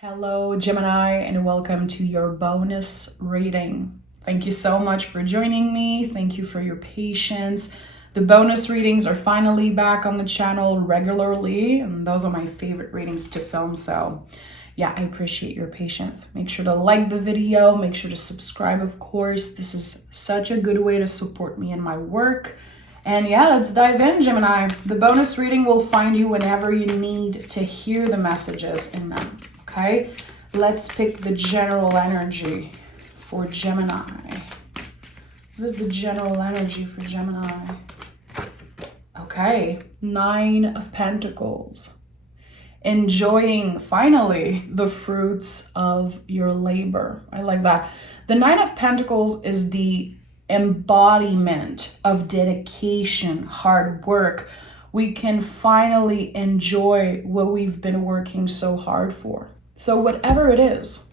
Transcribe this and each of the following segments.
Hello, Gemini, and welcome to your bonus reading. Thank you so much for joining me. Thank you for your patience. The bonus readings are finally back on the channel regularly, and those are my favorite readings to film. So yeah, I appreciate your patience. Make sure to like the video, make sure to subscribe, of course. This is such a good way to support me in my work. And yeah, let's dive in, Gemini. The bonus reading will find you whenever you need to hear the messages in them. Okay, let's pick the general energy for Gemini. What is the general energy for Gemini? Okay, 9 of Pentacles. Enjoying, finally, the fruits of your labor. I like that. The 9 of Pentacles is the embodiment of dedication, hard work. We can finally enjoy what we've been working so hard for. So whatever it is.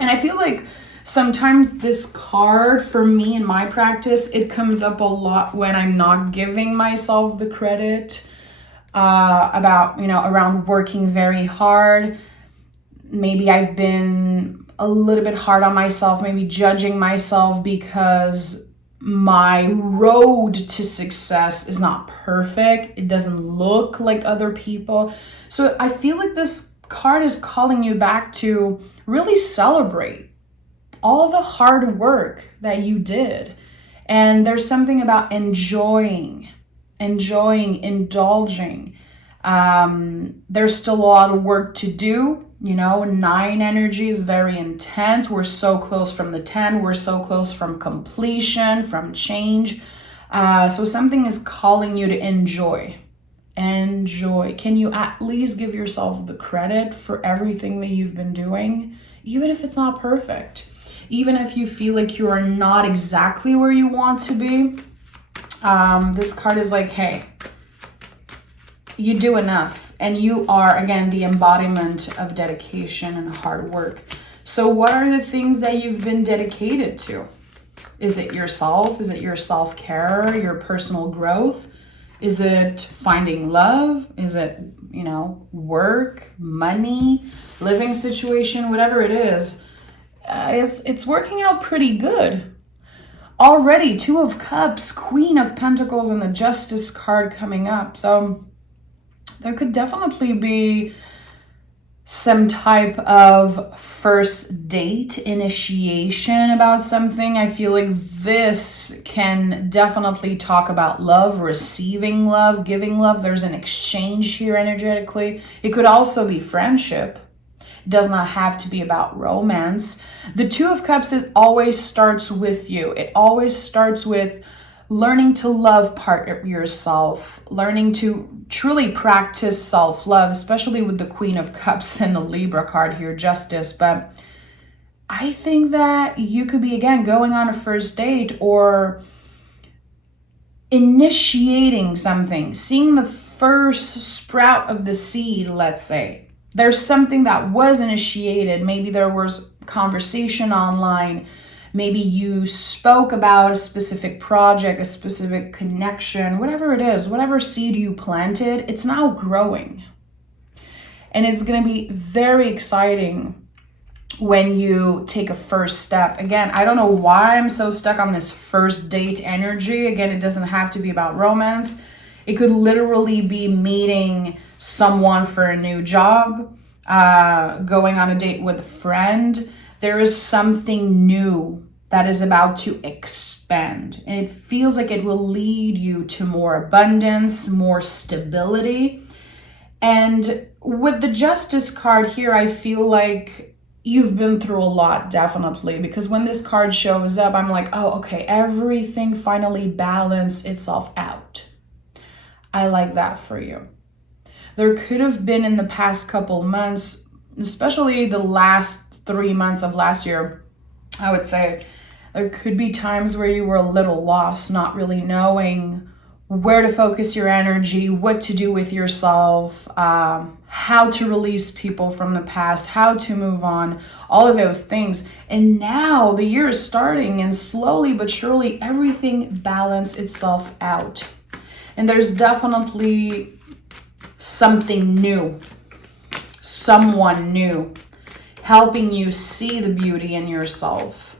And I feel like sometimes this card, for me in my practice, it comes up a lot when I'm not giving myself the credit around working very hard. Maybe I've been a little bit hard on myself, maybe judging myself because my road to success is not perfect. It doesn't look like other people. So I feel like this card is calling you back to really celebrate all the hard work that you did. And there's something about enjoying, indulging. There's still a lot of work to do. 9 energy is very intense. We're so close from the 10. We're so close from completion, from change. So something is calling you to enjoy. Can you at least give yourself the credit for everything that you've been doing? Even if it's not perfect. Even if you feel like you are not exactly where you want to be. This card is like, hey, you do enough. And you are, again, the embodiment of dedication and hard work. So what are the things that you've been dedicated to? Is it yourself? Is it your self-care, your personal growth? Is it finding love? Is it, work, money, living situation, whatever it is? It's working out pretty good. Already, 2 of Cups, Queen of Pentacles, and the Justice card coming up. So there could definitely be some type of first date initiation about something. I feel like this can definitely talk about love, receiving love, giving love. There's an exchange here energetically. It could also be friendship. It does not have to be about romance. The 2 of Cups, it always starts with you. It always starts with learning to love part of yourself, learning to truly practice self-love, especially with the Queen of Cups and the Libra card here, Justice. But I think that you could be, again, going on a first date or initiating something, seeing the first sprout of the seed, let's say. There's something that was initiated. Maybe there was conversation online. Maybe you spoke about a specific project, a specific connection, whatever it is, whatever seed you planted, it's now growing. And it's going to be very exciting when you take a first step. Again, I don't know why I'm so stuck on this first date energy. Again, it doesn't have to be about romance. It could literally be meeting someone for a new job, going on a date with a friend. There is something new that is about to expand. And it feels like it will lead you to more abundance, more stability. And with the Justice card here, I feel like you've been through a lot, definitely. Because when this card shows up, I'm like, oh, okay, everything finally balanced itself out. I like that for you. There could have been in the past couple months, especially the last 3 months of last year, I would say there could be times where you were a little lost, not really knowing where to focus your energy, what to do with yourself, how to release people from the past, how to move on, all of those things. And now the year is starting and slowly but surely everything balanced itself out. And there's definitely something new, someone new helping you see the beauty in yourself.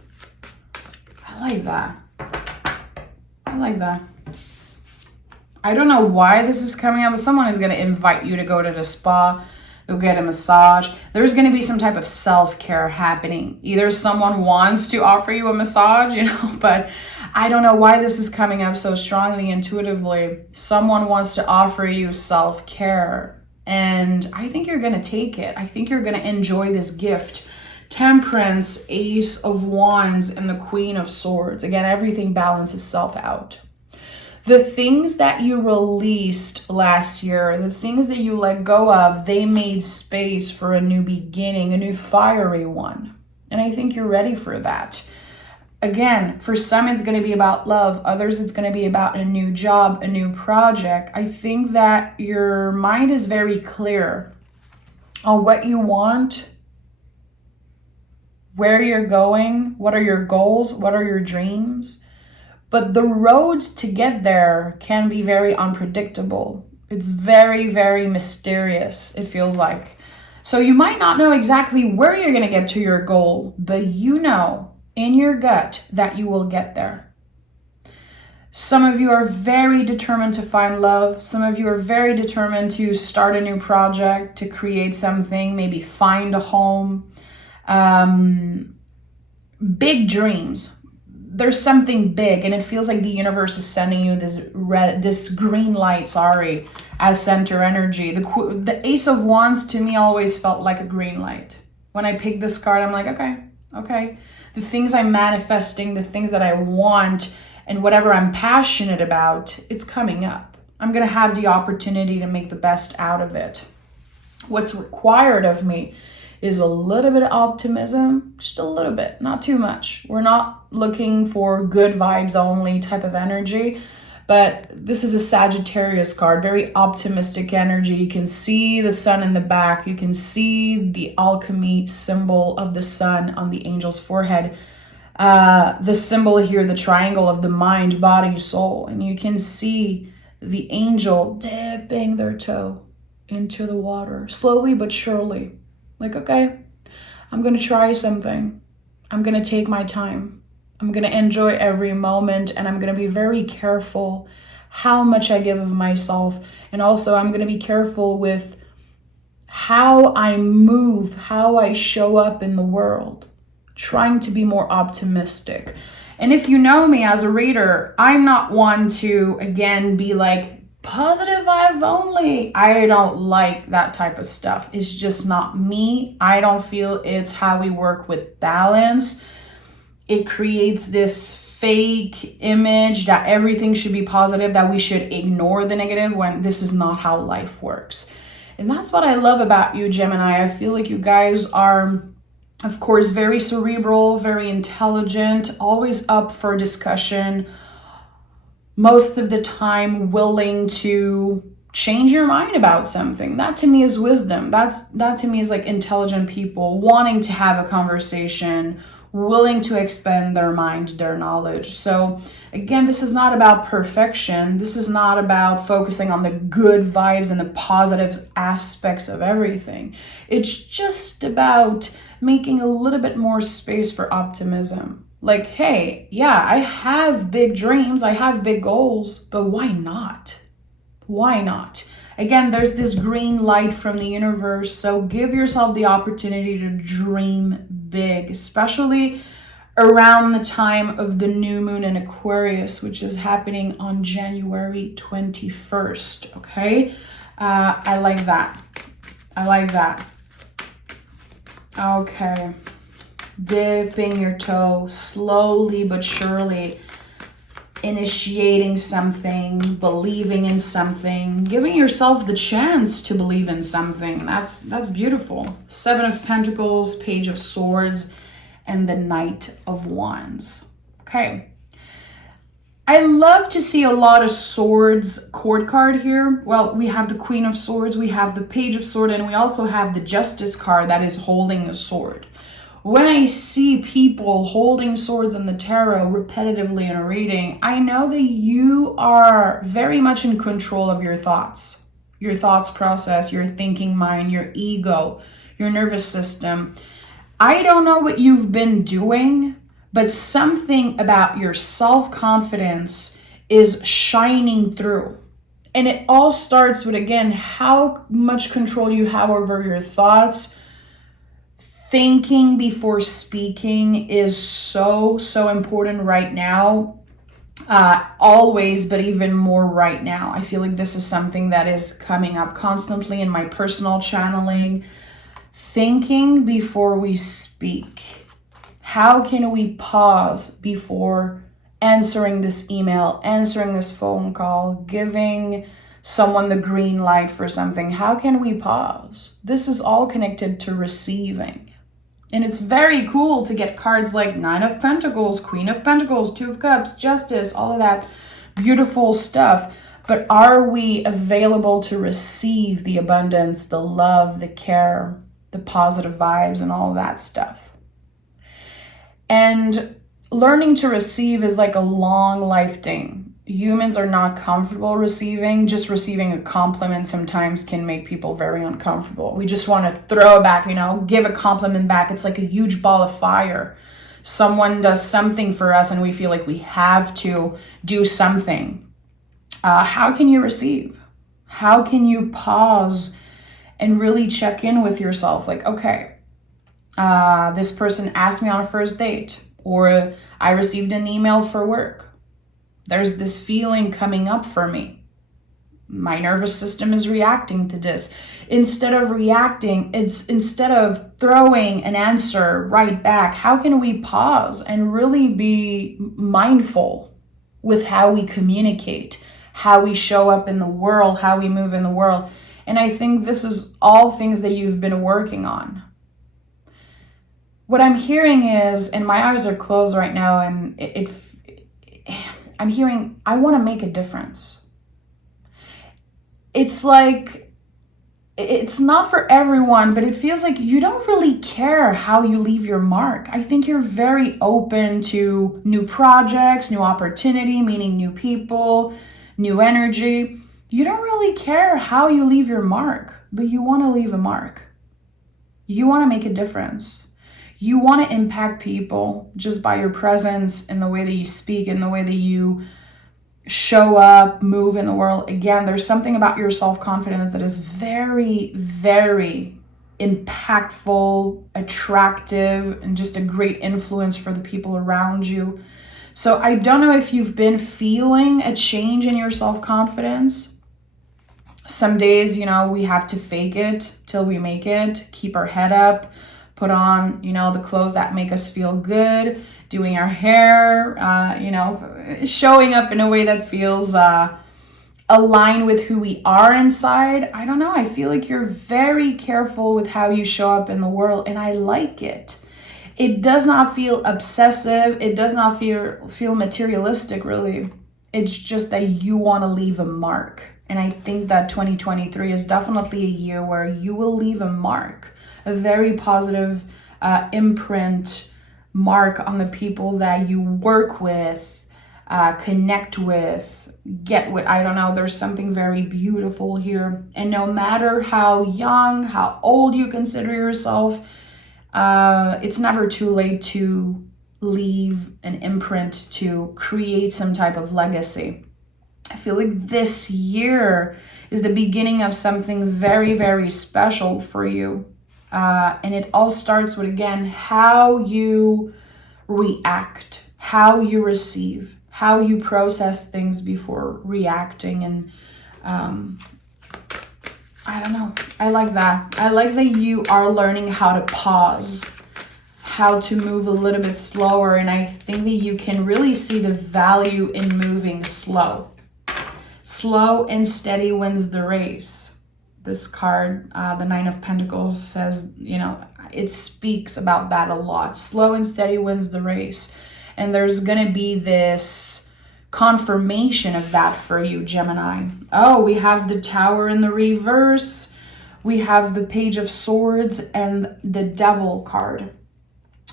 I like that. I like that. I don't know why this is coming up, but someone is going to invite you to go to the spa, go get a massage. There's going to be some type of self-care happening. Either someone wants to offer you a massage, but I don't know why this is coming up so strongly intuitively. Someone wants to offer you self-care, and I think you're going to take it. I think you're going to enjoy this gift. Temperance, Ace of Wands, and the Queen of Swords. Again, everything balances itself out. The things that you released last year, the things that you let go of, they made space for a new beginning, a new fiery one. And I think you're ready for that. Again, for some, it's going to be about love. Others, it's going to be about a new job, a new project. I think that your mind is very clear on what you want, where you're going, what are your goals, what are your dreams. But the roads to get there can be very unpredictable. It's very, very mysterious, it feels like. So you might not know exactly where you're going to get to your goal, but you know in your gut that you will get there. Some of you are very determined to find love. Some of you are very determined to start a new project, to create something, maybe find a home. Big dreams. There's something big, and it feels like the universe is sending you this green light, as center energy. The Ace of Wands to me always felt like a green light. When I picked this card, I'm like, okay. The things I'm manifesting, the things that I want, and whatever I'm passionate about, it's coming up. I'm going to have the opportunity to make the best out of it. What's required of me is a little bit of optimism, just a little bit, not too much. We're not looking for good vibes only type of energy, but this is a Sagittarius card, very optimistic energy. You can see the sun in the back. You can see the alchemy symbol of the sun on the angel's forehead. The symbol here, the triangle of the mind, body, soul. And you can see the angel dipping their toe into the water, slowly but surely. Like, okay, I'm going to try something. I'm going to take my time. I'm going to enjoy every moment, and I'm going to be very careful how much I give of myself. And also, I'm going to be careful with how I move, how I show up in the world, trying to be more optimistic. And if you know me as a reader, I'm not one to, again, be like, positive vibe only. I don't like that type of stuff. It's just not me. I don't feel it's how we work with balance. It creates this fake image that everything should be positive, that we should ignore the negative, when this is not how life works. And that's what I love about you, Gemini. I feel like you guys are, of course, very cerebral, very intelligent, always up for discussion, most of the time willing to change your mind about something. That to me is wisdom. That to me is like intelligent people wanting to have a conversation, willing to expand their mind, their knowledge. So again, this is not about perfection. This is not about focusing on the good vibes and the positive aspects of everything. It's just about making a little bit more space for optimism. Like, hey, yeah, I have big dreams, I have big goals, but why not? Why not? Again, there's this green light from the universe, so give yourself the opportunity to dream big, especially around the time of the new moon in Aquarius, which is happening on January 21st, okay? I like that. I like that. Okay. Dipping your toe slowly but surely, initiating something, believing in something, giving yourself the chance to believe in something. That's beautiful. 7 of Pentacles, Page of Swords, and the Knight of Wands. Okay. I love to see a lot of swords court card here. Well, we have the Queen of Swords, we have the Page of Swords, and we also have the Justice card that is holding a sword. When I see people holding swords in the tarot repetitively in a reading, I know that you are very much in control of your thoughts process, your thinking mind, your ego, your nervous system. I don't know what you've been doing, but something about your self-confidence is shining through. And it all starts with, again, how much control you have over your thoughts. Thinking before speaking is so, so important right now. Always, but even more right now. I feel like this is something that is coming up constantly in my personal channeling. Thinking before we speak. How can we pause before answering this email, answering this phone call, giving someone the green light for something? How can we pause? This is all connected to receiving. And it's very cool to get cards like Nine of Pentacles, Queen of Pentacles, Two of Cups, Justice, all of that beautiful stuff. But are we available to receive the abundance, the love, the care, the positive vibes, and all of that stuff? And learning to receive is like a long life thing. Humans are not comfortable receiving. Just receiving a compliment sometimes can make people very uncomfortable. We just want to throw it back, give a compliment back. It's like a huge ball of fire. Someone does something for us and we feel like we have to do something. How can you receive? How can you pause and really check in with yourself? Like, okay, this person asked me on a first date, or I received an email for work. There's this feeling coming up for me. My nervous system is reacting to this. Instead of reacting, instead of throwing an answer right back, how can we pause and really be mindful with how we communicate, how we show up in the world, how we move in the world? And I think this is all things that you've been working on. What I'm hearing is, and my eyes are closed right now, and I'm hearing, I want to make a difference. It's like, it's not for everyone, but it feels like you don't really care how you leave your mark. I think you're very open to new projects, new opportunity, meaning new people, new energy. You don't really care how you leave your mark, but you want to leave a mark. You want to make a difference. You want to impact people just by your presence and the way that you speak and the way that you show up, move in the world. Again, there's something about your self-confidence that is very, very impactful, attractive, and just a great influence for the people around you. So I don't know if you've been feeling a change in your self-confidence. Some days, we have to fake it till we make it, keep our head up, put on, the clothes that make us feel good, doing our hair, showing up in a way that feels aligned with who we are inside. I don't know. I feel like you're very careful with how you show up in the world, and I like it. It does not feel obsessive. It does not feel materialistic, really. It's just that you want to leave a mark. And I think that 2023 is definitely a year where you will leave a mark, a very positive imprint, mark on the people that you work with, connect with, get with. I don't know, there's something very beautiful here. And no matter how young, how old you consider yourself, it's never too late to leave an imprint, to create some type of legacy. I feel like this year is the beginning of something very, very special for you. And it all starts with, again, how you react, how you receive, how you process things before reacting. And I don't know. I like that. I like that you are learning how to pause, how to move a little bit slower. And I think that you can really see the value in moving slow. Slow and steady wins the race. This card, the Nine of Pentacles, says, it speaks about that a lot. Slow and steady wins the race. And there's going to be this confirmation of that for you, Gemini. Oh, we have the Tower in the reverse. We have the Page of Swords and the Devil card.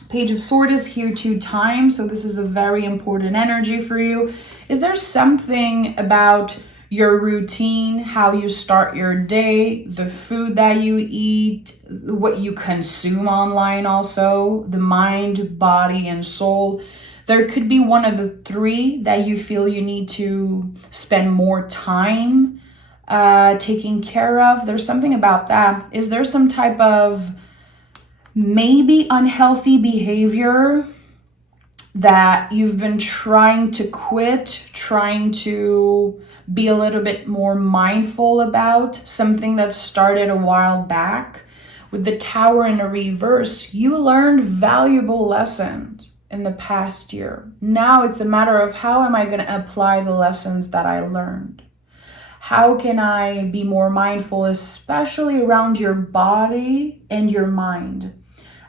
Page of Swords is here 2 times, so this is a very important energy for you. Is there something about your routine, how you start your day, the food that you eat, what you consume online also, the mind, body, and soul. There could be one of the three that you feel you need to spend more time taking care of. There's something about that. Is there some type of maybe unhealthy behavior that you've been trying to quit, trying to be a little bit more mindful about, something that started a while back? With the Tower in a reverse, you learned valuable lessons in the past year. Now it's a matter of how am I going to apply the lessons that I learned? How can I be more mindful, especially around your body and your mind?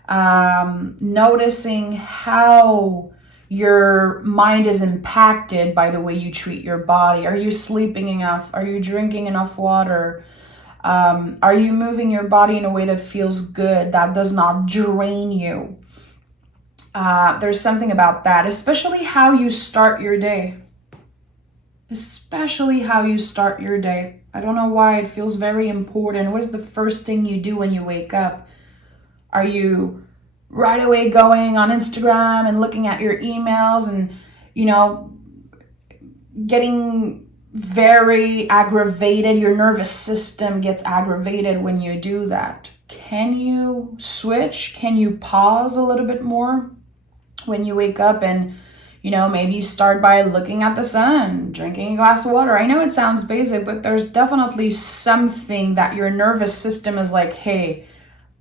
Noticing how your mind is impacted by the way you treat your body. Are you sleeping enough? Are you drinking enough water? Are you moving your body in a way that feels good, that does not drain you? There's something about that, especially how you start your day. Especially how you start your day. I don't know why it feels very important. What is the first thing you do when you wake up? Are you right away going on Instagram and looking at your emails and, getting very aggravated? Your nervous system gets aggravated when you do that. Can you switch? Can you pause a little bit more when you wake up and, maybe start by looking at the sun, drinking a glass of water? I know it sounds basic, but there's definitely something that your nervous system is like, hey,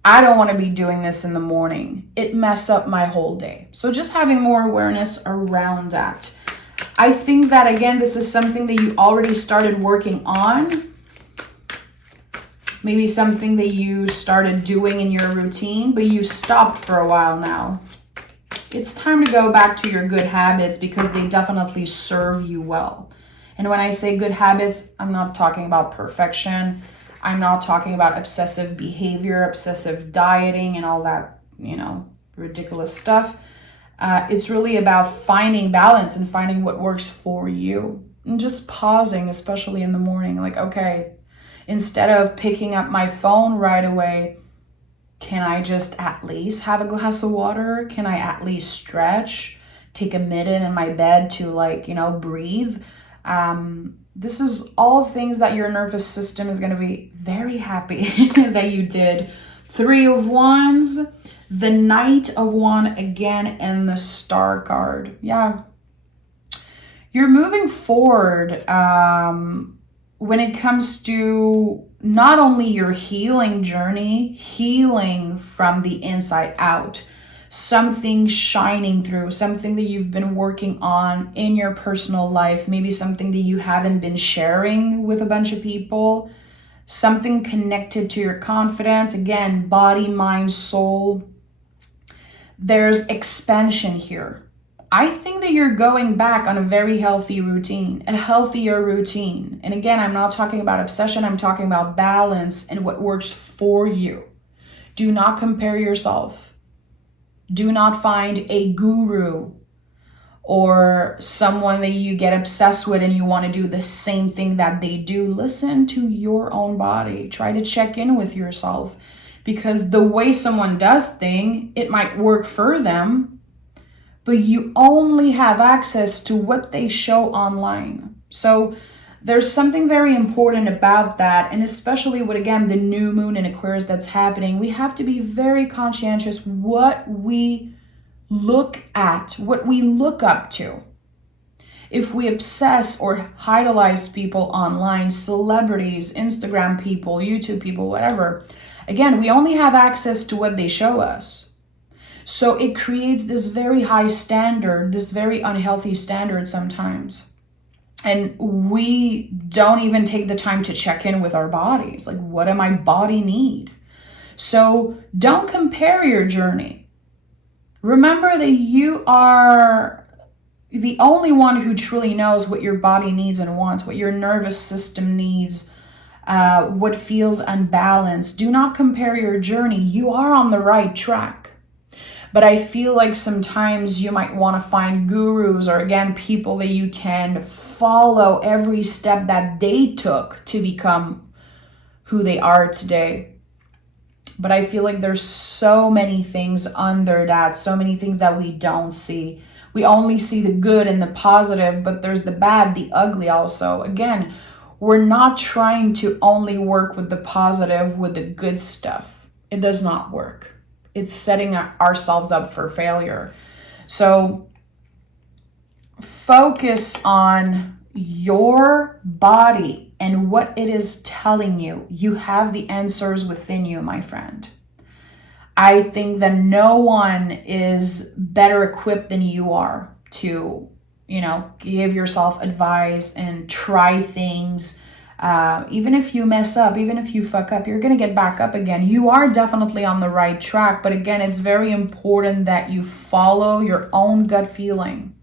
I don't want to be doing this in the morning. It messes up my whole day. So just having more awareness around that. I think that, again, this is something that you already started working on. Maybe something that you started doing in your routine, but you stopped for a while now. It's time to go back to your good habits because they definitely serve you well. And when I say good habits, I'm not talking about perfection. I'm not talking about obsessive behavior, obsessive dieting, and all that, ridiculous stuff. It's really about finding balance and finding what works for you. And just pausing, especially in the morning. Like, okay, instead of picking up my phone right away, can I just at least have a glass of water? Can I at least stretch? Take a minute in my bed to breathe? This is all things that your nervous system is going to be very happy that you did. 3 of Wands, the Knight of Wands again, and the Star card. Yeah. You're moving forward when it comes to not only your healing journey, healing from the inside out, something shining through, something that you've been working on in your personal life, maybe something that you haven't been sharing with a bunch of people, something connected to your confidence, again, body, mind, soul. There's expansion here. I think that you're going back on a very healthy routine, a healthier routine. And again, I'm not talking about obsession, I'm talking about balance and what works for you. Do not compare yourself. Do not find a guru or someone that you get obsessed with and you want to do the same thing that they do. Listen to your own body. Try to check in with yourself, because the way someone does things, it might work for them, but you only have access to what they show online. So there's something very important about that. And especially with, again, the new moon in Aquarius that's happening, we have to be very conscientious what we look at, what we look up to. If we obsess or idolize people online, celebrities, Instagram people, YouTube people, whatever, again, we only have access to what they show us. So it creates this very high standard, this very unhealthy standard sometimes. And we don't even take the time to check in with our bodies. Like, what does my body need? So don't compare your journey. Remember that you are the only one who truly knows what your body needs and wants, what your nervous system needs, what feels unbalanced. Do not compare your journey. You are on the right track. But I feel like sometimes you might want to find gurus, or again, people that you can follow every step that they took to become who they are today. But I feel like there's so many things under that, so many things that we don't see. We only see the good and the positive, but there's the bad, the ugly also. Again, we're not trying to only work with the positive, with the good stuff. It does not work. It's setting ourselves up for failure. So focus on your body and what it is telling you. You have the answers within you, my friend. I think that no one is better equipped than you are to, give yourself advice and try things. Even if you mess up, even if you fuck up, you're going to get back up again. You are definitely on the right track. But again, it's very important that you follow your own gut feeling,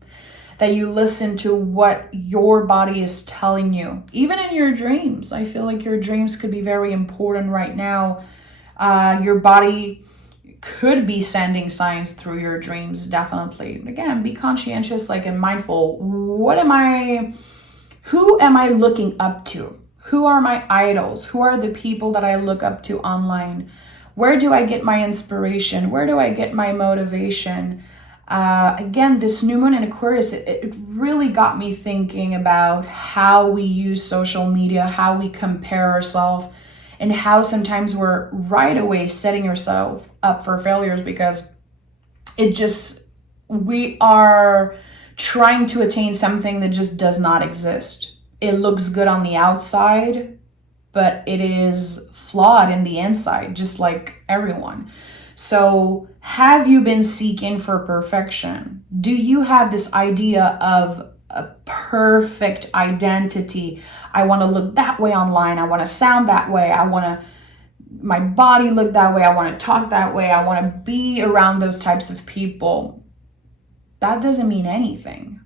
that you listen to what your body is telling you. Even in your dreams, I feel like your dreams could be very important right now. Your body could be sending signs through your dreams, definitely. Again, be conscientious, and mindful. Who am I looking up to? Who are my idols? Who are the people that I look up to online? Where do I get my inspiration? Where do I get my motivation? Again, this new moon in Aquarius, it really got me thinking about how we use social media, how we compare ourselves, and how sometimes we're right away setting ourselves up for failures because we are trying to attain something that just does not exist. It looks good on the outside, but it is flawed in the inside, just like everyone. So have you been seeking for perfection? Do you have this idea of a perfect identity? I want to look that way online. I want to sound that way. I want to my body look that way. I want to talk that way. I want to be around those types of people. That doesn't mean anything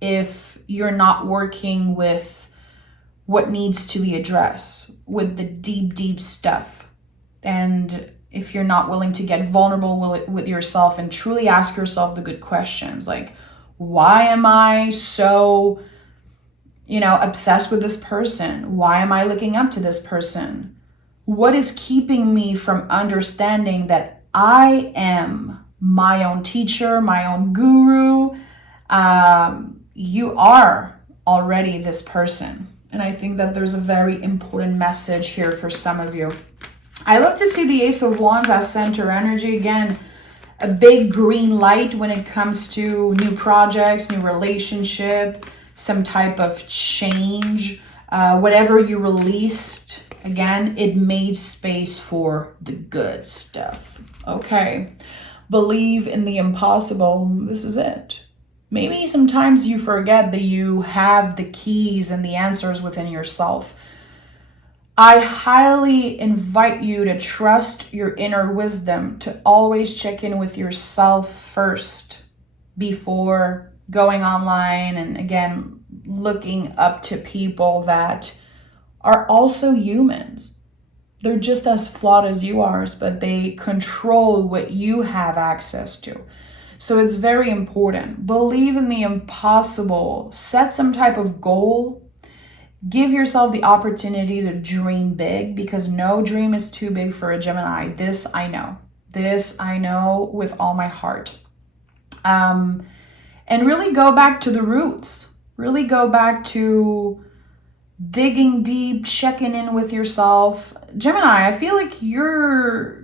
if you're not working with what needs to be addressed, with the deep, deep stuff. And if you're not willing to get vulnerable with yourself and truly ask yourself the good questions, like, why am I so, obsessed with this person? Why am I looking up to this person? What is keeping me from understanding that I am my own teacher, my own guru? You are already this person. And I think that there's a very important message here for some of you. I love to see the Ace of Wands as center energy. Again, a big green light when it comes to new projects, new relationship, some type of change. Whatever you released, again, it made space for the good stuff. Okay. Believe in the impossible. This is it. Maybe sometimes you forget that you have the keys and the answers within yourself. I highly invite you to trust your inner wisdom, to always check in with yourself first before going online and, again, looking up to people that are also humans. They're just as flawed as you are, but they control what you have access to. So it's very important. Believe in the impossible. Set some type of goal. Give yourself the opportunity to dream big, because no dream is too big for a Gemini. This I know. This I know with all my heart. And really go back to the roots. Really go back to digging deep, checking in with yourself. Gemini, I feel like you're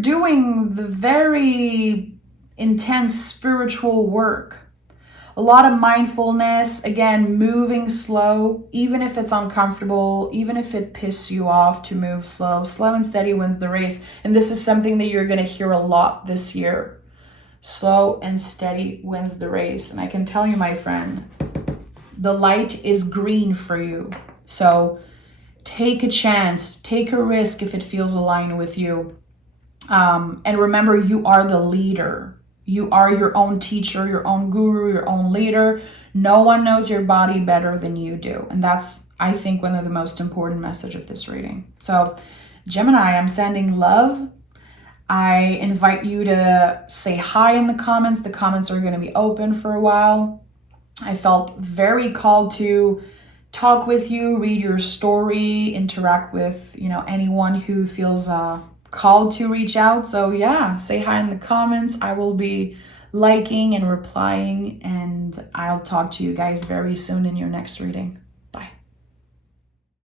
doing the very intense spiritual work. A lot of mindfulness, again, moving slow, even if it's uncomfortable, even if it pisses you off to move slow. Slow and steady wins the race. And this is something that you're going to hear a lot this year. Slow and steady wins the race. And I can tell you, my friend, the light is green for you. So take a chance, take a risk if it feels aligned with you. And remember, you are the leader. You are your own teacher, your own guru, your own leader. No one knows your body better than you do. And that's, I think, one of the most important messages of this reading. So, Gemini, I'm sending love. I invite you to say hi in the comments. The comments are going to be open for a while. I felt very called to talk with you, read your story, interact with, anyone who feels called to reach out. So yeah, say hi in the comments. I will be liking and replying, and I'll talk to you guys very soon in your next reading.